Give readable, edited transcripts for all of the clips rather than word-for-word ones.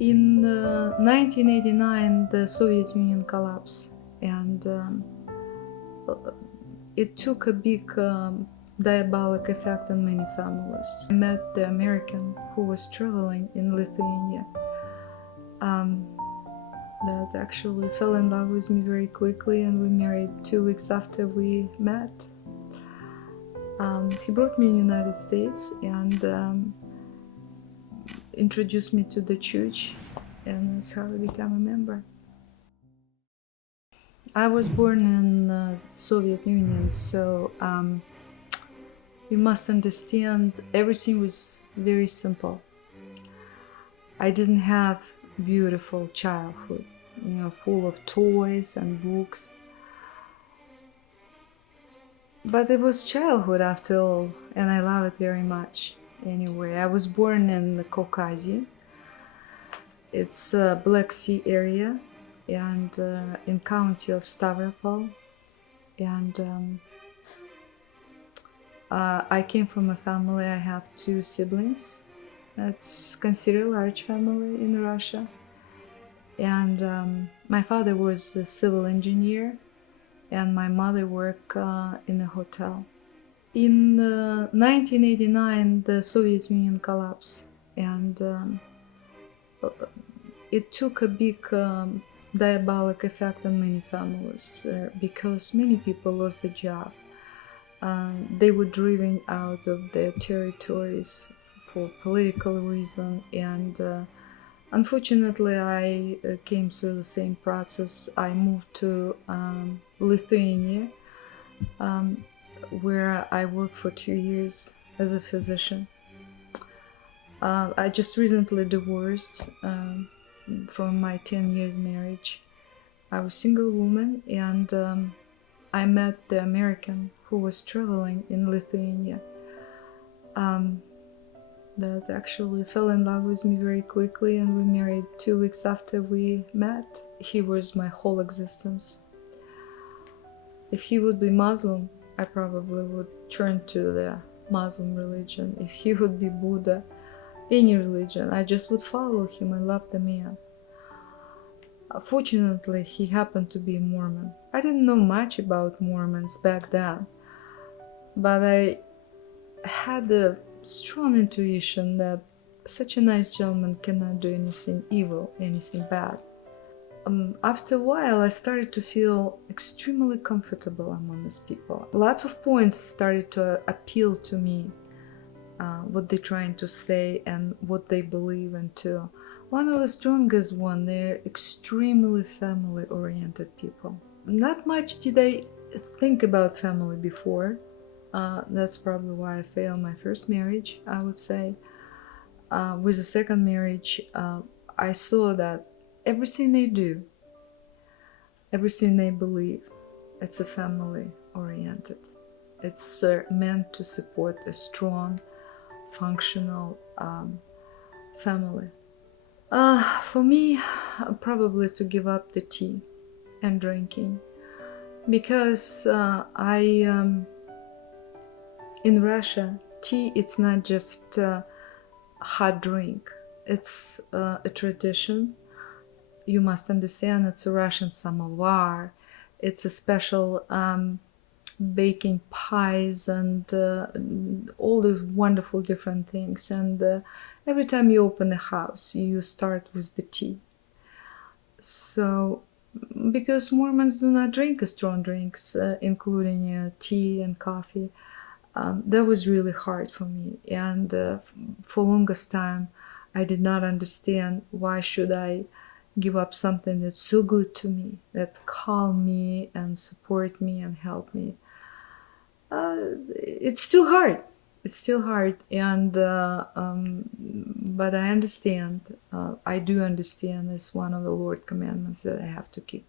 In 1989, the Soviet Union collapsed, and it took a big diabolic effect on many families. I met the American who was traveling in Lithuania that actually fell in love with me very quickly, and we married 2 weeks after we met. He brought me in the United States and introduced me to the church, and that's how I became a member. I was born in the Soviet Union, so you must understand everything was very simple. I didn't have beautiful childhood, full of toys and books. But it was childhood after all, and I love it very much. Anyway, I was born in the Caucasus. It's a Black Sea area, and in county of Stavropol. And I came from a family. I have 2 siblings. It's considered a large family in Russia. And my father was a civil engineer, and my mother worked in a hotel. In 1989, the Soviet Union collapsed, and it took a big diabolic effect on many families because many people lost their job. They were driven out of their territories for political reason, and unfortunately I came through the same process. I moved to Lithuania, where I worked for 2 years as a physician. I just recently divorced from my 10 years marriage. I was a single woman, and I met the American who was traveling in Lithuania that actually fell in love with me very quickly, and we married 2 weeks after we met. He was my whole existence. If he would be Muslim, I probably would turn to the Muslim religion. If he would be Buddha, any religion, I just would follow him and love the man. Fortunately, he happened to be a Mormon. I didn't know much about Mormons back then, but I had a strong intuition that such a nice gentleman cannot do anything evil, anything bad. After a while, I started to feel extremely comfortable among these people. Lots of points started to appeal to me, what they're trying to say and what they believe in too. One of the strongest one, they're extremely family-oriented people. Not much did I think about family before. That's probably why I failed my first marriage, I would say. With the second marriage, I saw that everything they do, everything they believe, it's a family-oriented. It's meant to support a strong, functional family. For me, probably to give up the tea and drinking, because in Russia, tea, it's not just a hot drink. It's a tradition. You must understand it's a Russian samovar. It's a special baking pies and all those wonderful different things. And every time you open a house, you start with the tea. So, because Mormons do not drink strong drinks, including tea and coffee, that was really hard for me. And for longest time, I did not understand why should I give up something that's so good to me, that calm me and support me and help me. It's still hard. It's still hard, and but I understand. I do understand. It's one of the Lord commandments that I have to keep.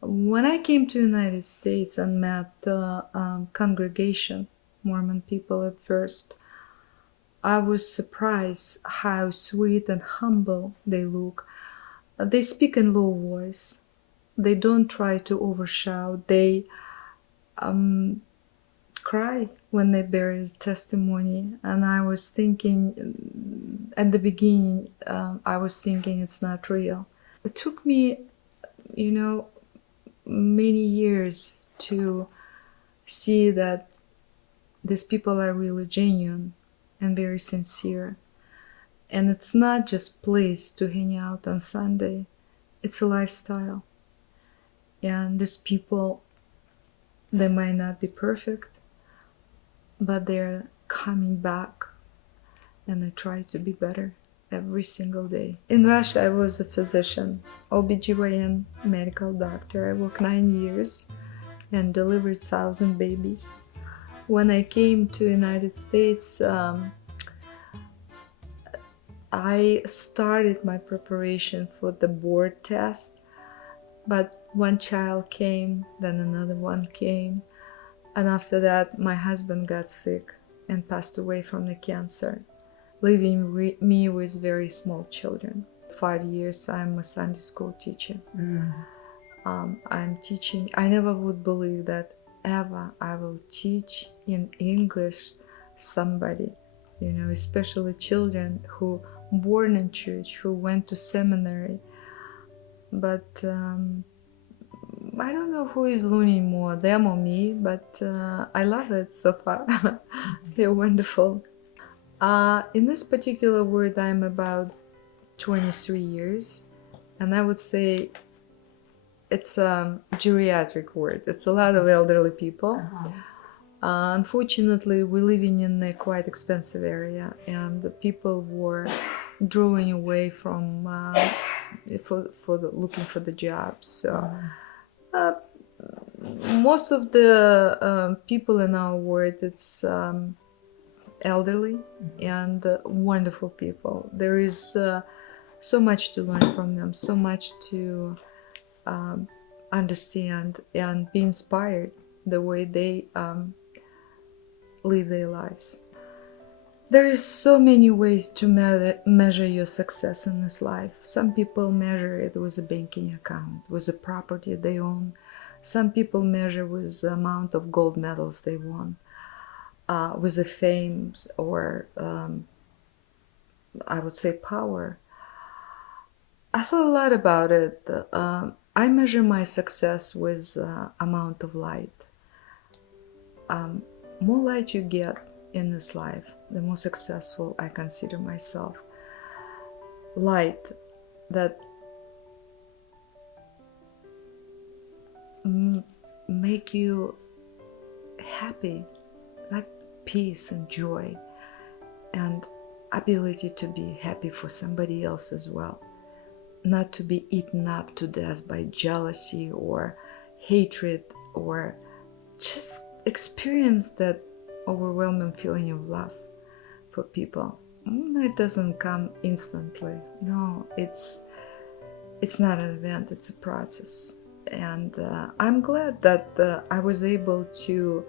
When I came to United States and met the congregation, Mormon people at first, I was surprised how sweet and humble they look. They speak in low voice. They don't try to overshout. They cry when they buried testimony, and I was thinking at the beginning, I was thinking it's not real. It took me, many years to see that these people are really genuine and very sincere. And it's not just place to hang out on Sunday, it's a lifestyle. And these people, they might not be perfect, but they're coming back and they try to be better every single day. In Russia, I was a physician, OBGYN medical doctor. I worked 9 years and delivered 1,000 babies. When I came to United States, I started my preparation for the board test, but one child came, then another one came, and after that my husband got sick and passed away from the cancer, leaving me with very small children. 5 years I'm a Sunday school teacher. I'm teaching. I never would believe that ever I will teach in English somebody, especially children who born in church, who went to seminary. But I don't know who is learning more, them or me, but I love it so far. They're wonderful. In this particular word, I'm about 23 years, and I would say it's a geriatric word. It's a lot of elderly people. Unfortunately, we're living in a quite expensive area, and the people were drawing away from looking for the jobs. So most of the people in our ward, it's elderly and wonderful people. There is so much to learn from them, so much to understand and be inspired the way they live their lives. There is so many ways to measure your success in this life. Some people measure it with a banking account, with a property they own. Some people measure with the amount of gold medals they won, with the fame or I would say power. I thought a lot about it. I measure my success with amount of light. More light you get in this life, the more successful I consider myself. Light that make you happy, like peace and joy, and ability to be happy for somebody else as well. Not to be eaten up to death by jealousy or hatred, or just experience that overwhelming feeling of love for people. It doesn't come instantly. No, it's not an event, it's a process. And I'm glad that I was able to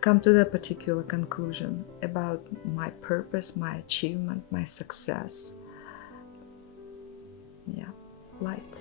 come to that particular conclusion about my purpose, my achievement, my success. Yeah, light.